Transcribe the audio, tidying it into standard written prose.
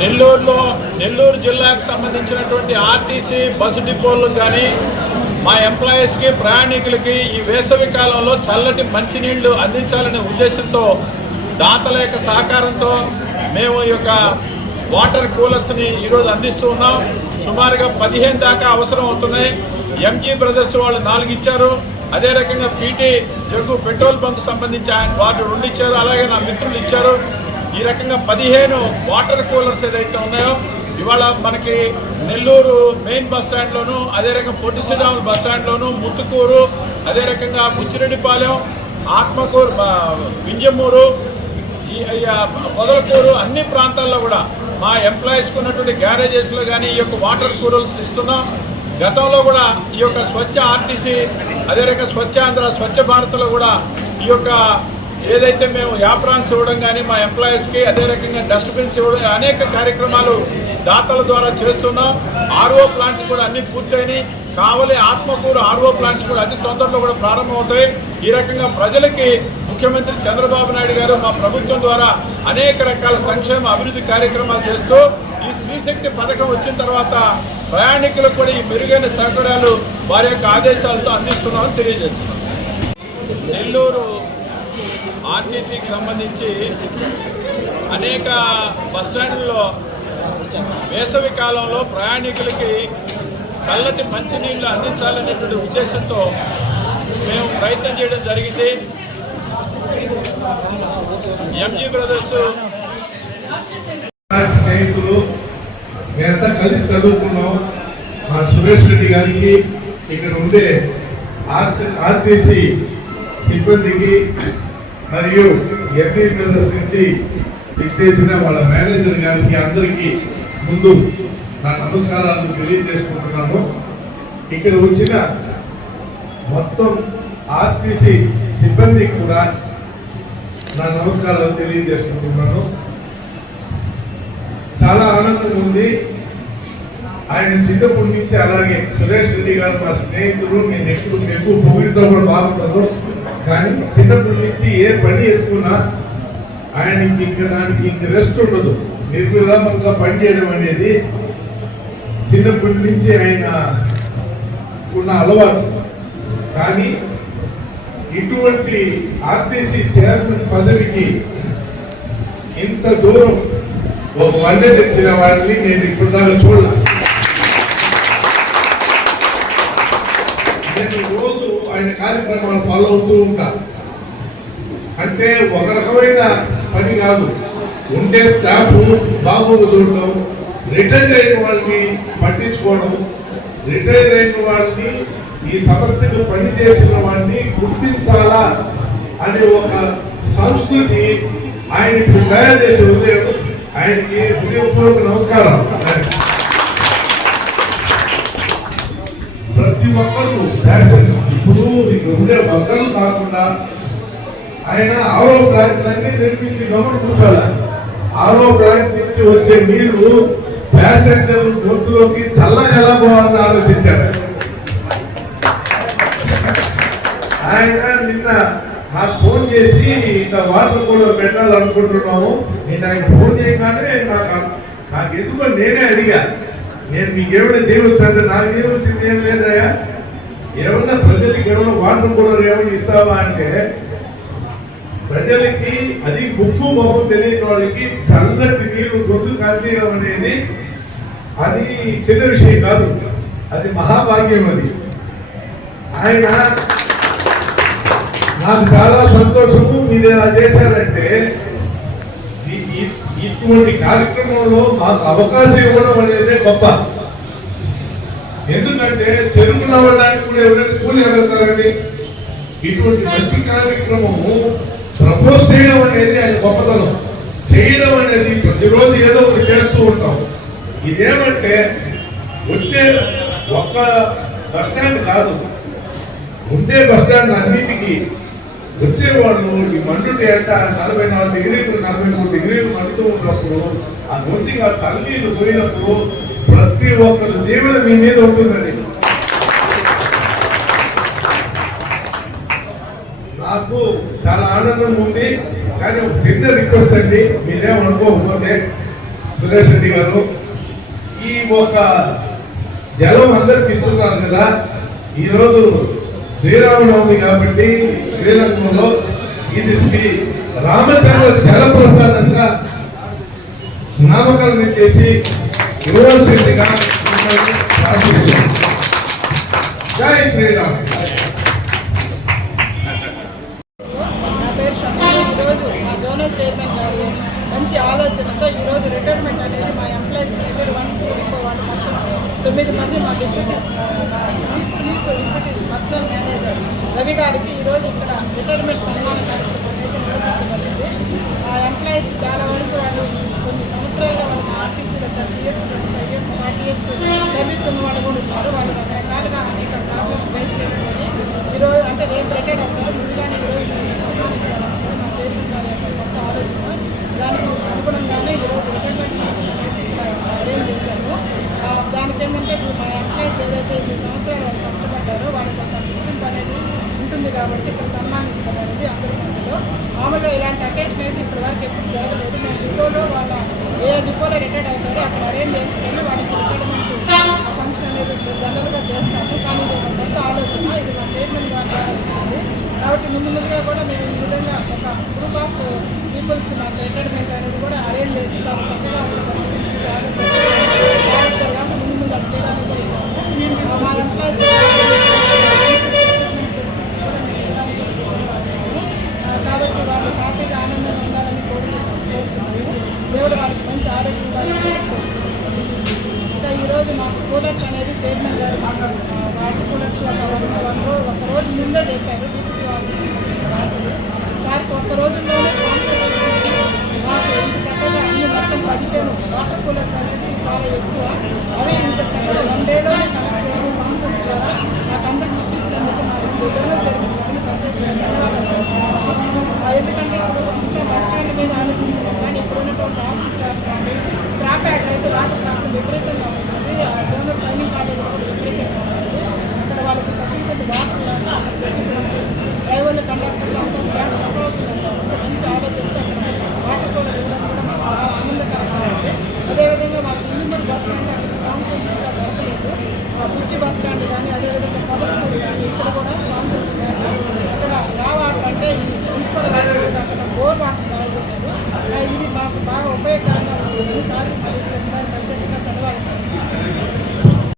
నెల్లూరు జిల్లాకు సంబంధించినటువంటి RTC bus డిపోలకు కానీ మా ఎంప్లాయీస్కి ప్రయాణికులకి ఈ వేసవి కాలంలో చల్లటి మంచినీళ్లు అందించాలనే ఉద్దేశంతో దాతల యొక్క సహకారంతో మేము ఈ యొక్క వాటర్ కూలర్స్ని ఈరోజు అందిస్తూ ఉన్నాం. సుమారుగా 15 దాకా అవసరం అవుతున్నాయి. ఎంజీ బ్రదర్స్ వాళ్ళు 4 ఇచ్చారు. అదే రకంగా పీటీ జగ్గు పెట్రోల్ బంక్ సంబంధించి వాళ్ళు 2 ఇచ్చారు. అలాగే నా మిత్రులు ఇచ్చారు. ఈ రకంగా 15 వాటర్ కూలర్స్ ఏదైతే ఉన్నాయో ఇవాళ మనకి నెల్లూరు మెయిన్ బస్ స్టాండ్లోను, అదే రకంగా పొట్టి శ్రీరాములు బస్ స్టాండ్లోను, ముత్తుకూరు, అదే రకంగా ముచ్చిరెడ్డిపాలెం, ఆత్మకూరు, వింజమూరు, పొదలకూరు అన్ని ప్రాంతాల్లో కూడా మా ఎంప్లాయీస్కి ఉన్నటువంటి గ్యారేజెస్లో కానీ ఈ యొక్క వాటర్ కూలర్స్ ఇస్తున్నాం. గతంలో కూడా ఈ యొక్క స్వచ్ఛ ఆర్టీసీ, అదే రకంగా స్వచ్ఛ ఆంధ్ర, స్వచ్ఛ భారత్లో కూడా ఈ యొక్క ఏదైతే మేము యాప్రాన్స్ ఇవ్వడం కానీ మా ఎంప్లాయీస్కి, అదే రకంగా డస్ట్బిన్స్ ఇవ్వడం, అనేక కార్యక్రమాలు దాతల ద్వారా చేస్తున్నాం. ఆర్ఓ ప్లాంట్స్ కూడా అన్నీ పూర్తయినాయి. కావలి, ఆత్మకూరు ఆర్ఓ ప్లాంట్స్ కూడా అతి తొందరలో కూడా ప్రారంభమవుతాయి. ఈ రకంగా ప్రజలకి ముఖ్యమంత్రి చంద్రబాబు నాయుడు గారు మా ప్రభుత్వం ద్వారా అనేక రకాల సంక్షేమ అభివృద్ధి కార్యక్రమాలు చేస్తూ ఈ స్త్రీశక్తి పథకం వచ్చిన తర్వాత ప్రయాణికులకు కూడా ఈ మెరుగైన సౌకర్యాలు వారి యొక్క ఆదేశాలతో అందిస్తున్నామని తెలియజేస్తున్నాం. నెల్లూరు ఆర్టీసీకి సంబంధించి అనేక బస్టాండ్లలో వేసవి కాలంలో ప్రయాణికులకి చల్లటి మంచినీళ్ళు అందించాలనేటువంటి ఉద్దేశంతో మేము ప్రయత్నం చేయడం జరిగింది. ఎంజీ బ్రదర్స్ స్నేహితులు మేమంతా కలిసి చదువుకున్నాం. మా సురేష్ రెడ్డి గారికి, ఇక్కడ ఉండే ఆర్టీసీ సిబ్బందికి మరియు ఎంజీ బ్రదర్స్ నుంచి ఇచ్చేసిన వాళ్ళ మేనేజర్ గారికి అందరికీ ముందు నా నమస్కారాలు తెలియజేసుకుంటున్నాను. ఇక్కడ వచ్చిన మొత్తం ఆర్టీసీ సిబ్బందికి కూడా నా నమస్కారాలు తెలియజేసుకుంటున్నాను. చాలా ఆనందంగా ఉంది. ఆయన చిన్నప్పటి నుంచి అలాగే సురేష్ రెడ్డి గారు మా స్నేహితులు, నేను ఎక్కువ పొగిడితో కూడా బాగుండదు, కానీ చిన్నప్పటి నుంచి ఏ పని ఎత్తుకున్నా ఆయనకి ఇంకా దానికి ఇంక రెస్ట్ ఉండదు. నిర్విరామంగా పనిచేయడం అనేది చిన్నప్పటి నుంచి ఆయన ఉన్న అలవాటు. కానీ ఇటువంటి ఆర్టీసీ చైర్మన్ పదవికి ఇంత దూరం ఒక వన్డే తెచ్చిన వారిని నేను ఇప్పుడు దాకా చూడాలి. నేను రోజు ఆయన కార్యక్రమాలు ఫాలో అవుతూ ఉంటా. అంటే ఒక రకమైన పని కాదు, ఉండే స్టాఫ్ బాగోగు చూడడం, రిటైర్ అయిన వాళ్ళని పట్టించుకోవడం, రిటైర్ అయిన వాళ్ళని ఈ సంస్థకు పనిచేసిన వాడిని గుర్తించాలా అనే ఒక సంస్కృతి ఆయన ఇప్పుడు తయారు చేసే ఉదయం ఆయనకి హృదయపూర్వక నమస్కారం. ప్రతి ఒక్కరు ఇప్పుడు ఉండే ఒక్కరు కాకుండా ఆయన ఆరో ప్లాంట్లన్నీ నిర్మించి గమనించాలి. ఆరో ప్లాంట్ నుంచి వచ్చే నీళ్లు ప్యాసింజర్ గొంతులోకి చల్లగా ఎలా పోవాలని ఆలోచించారు. ఆయన నిన్న నాకు ఫోన్ చేసి ఇంకా వాటర్ కూలర్ పెట్టాలనుకుంటున్నాము. నేను ఆయన ఫోన్ చేయగానే నాకు ఎందుకో నేనే అడిగా, నేను మీకేమైనా చేయవచ్చంటే నాకు చేయవలసింది ఏం లేదయా, ఏమన్నా ప్రజలకి ఏమైనా వాటర్ కూలర్ ఏమైనా ఇస్తావా అంటే, ప్రజలకి అది ముక్కు మొహం తెలియని వాళ్ళకి చల్లటి నీళ్లు గొంతు కాల్చేయడం అనేది అది చిన్న విషయం కాదు, అది మహాభాగ్యం. అది ఆయన నాకు చాలా సంతోషము. మీరు ఇలా చేశారంటే ఇటువంటి కార్యక్రమంలో మాకు అవకాశం ఇవ్వడం అనేది గొప్ప. ఎందుకంటే చెరుకు నవ్వడానికి కూడా ఎవరైనా కూలి అడుగుతారండి. ఇటువంటి మంచి కార్యక్రమము ప్రపోజ్ చేయడం అనేది ఆయన గొప్పతనం. చేయడం అనేది ప్రతిరోజు ఏదో ఒకటి చేస్తూ ఉంటాం. ఇదేమంటే వచ్చే ఒక్క బస్టాండ్ కాదు, ఉండే బస్టాండ్ అన్నిటికీ వచ్చేవాళ్ళు ఈ మండుటి అంట 44 డిగ్రీలు 43 డిగ్రీలు మండుతూ ఉన్నప్పుడు ఆ గొంతుగా చల్లీలు పోయినప్పుడు ప్రతి ఒక్కరు దేవుడు మీ మీద ఉంటుందని నాకు చాలా ఆనందం ఉంది. కానీ ఒక చిన్న రిక్వెస్ట్ అండి, మీరేమనుకోకపోతే సురేష్ రెడ్డి గారు ఈ ఒక జలం అందరికి ఇస్తున్నారు కదా. ఈరోజు శ్రీరామనవమి కాబట్టి శ్రీరంగంలో ఇది శ్రీ రామచంద్ర జలప్రసాదంగా నామకరణం చేసి ఇవ్వాల్సిందిగా ప్రార్థిస్తున్నాను. జై శ్రీరామ్. నా పేరు షమీనా. ఈరోజు మా జోనల్ చైర్మన్ గారు మంచి ఆలోచనతో ఈరోజు రిటైర్మెంట్ అనేది మా ఎంప్లాయీస్ 1 వాళ్ళు మొత్తం 9 మంది మా deputy chief deputy personal manager Ravi గారికి ఈరోజు ఇక్కడ రిటైర్మెంట్ సన్మాన కార్యక్రమం అనేది నిర్వహించబడింది. ఆ ఎంప్లాయీస్ చాలా వరకు వాళ్ళు కొన్ని సంవత్సరాలుగా వాళ్ళ ఆర్టీసీలో 30 years 40 years సర్వీస్ ఉన్న వాళ్ళు కూడా ఉన్నారు. వాళ్ళు రకరకాలుగా అనేక ప్రాబ్లమ్స్ ఫేస్ చేసుకొని ఈరోజు అంటే రేపు రిటైర్ అవుతారు. ముందుగానే ఈరోజు సన్మానించాలని మా చైర్మన్ గారి యొక్క కొత్త ఆలోచన. దానికి అనుగుణంగానే ఈరోజు రిటైర్మెంట్ అరేంజ్ చేశాము. దానికి ఏంటంటే ఇప్పుడు మా ఎంప్లాయీస్ ఏదైతే 8 సంవత్సరాలు వాళ్ళు కష్టపడ్డారో వాళ్ళకి ఒక గుర్తింపు అనేది ఉంటుంది కాబట్టి ఇక్కడ సన్మానించడం అనేది అందరి మధ్యలో. మామూలుగా ఇలాంటి అకేషన్ అయితే ఇప్పటి వరకు ఎప్పుడు జరగలేదు. మేము డిపోలో వాళ్ళ ఏ డిపోలో రిటైర్డ్ అవుతారో అక్కడ అరేంజ్ చేసుకొని వాళ్ళకి రిటైర్మెంట్ ఫంక్షన్ అనేది జనరల్గా చేస్తాము. కానీ ఇది ఒక కొత్త ఆలోచన. ఇది మా చైర్మన్ గారి ద్వారా వచ్చింది కాబట్టి ముందుగా కూడా మేము ఈ విధంగా ఒక గ్రూప్ ఆఫ్ పీపుల్స్ మాకు రిటైర్మెంట్ అనేది కూడా అరేంజ్ చేసి చాలా చక్కగా ముందు చేయడానికి మా ఎంప్లాయీస్ కాబట్టి వాళ్ళు హ్యాపీగా ఆనందంగా ఉండాలని కోరుకుంటున్నాము. దేవుడు వాళ్ళకి మంచి ఆరోగ్యంగా ఇంకా ఈరోజు మాకు కూలర్స్ అనేది చైర్మన్ గారు వాటర్ కూలర్స్ ఒక రోజు ముందే చెప్పారు. డిప్యూటీ వాళ్ళు సార్కి ఒక్క రోజుల్లోనే మాకు ఇంత చక్కగా అన్ని మొత్తం 15 వాటర్ కూలర్స్ అనేది చాలా ఎక్కువ. అవి ఇంత చక్కగా 1 dayలోనే కనెక్ట్ చేసి కాన్సెప్ట్ ద్వారా నాకు అందరికి ఇప్పించినందుకు మా జోనల్ చైర్మన్ గారిని ఎందుకంటే ఇప్పుడు ఇంకా బస్ స్టాండ్ మీద ఆలోచించాం కానీ ఇప్పుడు ఉన్నటువంటి ఆఫీస్ స్టాఫ్ కానీ స్క్రాప్ యాడ్ అయితే వాటర్ కాస్త విపరీతంగా ఉంటుంది. ఆ జోనల్ ట్రైనింగ్ కాలేజ్ కూడా విపరీతంగా ఉంటుంది. అక్కడ వాళ్ళకి సఫిషియెంట్ వాటర్ డ్రైవర్లు కండక్టర్లు అంతా స్టాఫ్ సఫర్ అవుతుందంటారు. మంచి ఆలోచిస్తే అక్కడ వాటర్ కూడా ఇవ్వడం కూడా చాలా ఆనందకరంగా ఉంది. అదేవిధంగా మాకు సిలిండర్ బస్ స్టాండ్ అక్కడ కాన్ఫరెన్స్ కూడా దొరకలేదు. కుర్చి బస్ స్టాండ్ కానీ అదేవిధంగా పదకొండు కానీ ఇక్కడ కూడా కాన్ఫరెన్స్ కానీ అక్కడ రావాటర్ అంటే మున్సిపల్ అక్కడ బోర్ వాటర్ రాజేశారు. ఇది మాకు బాగా ఉపయోగకరంగా ఉంటుంది.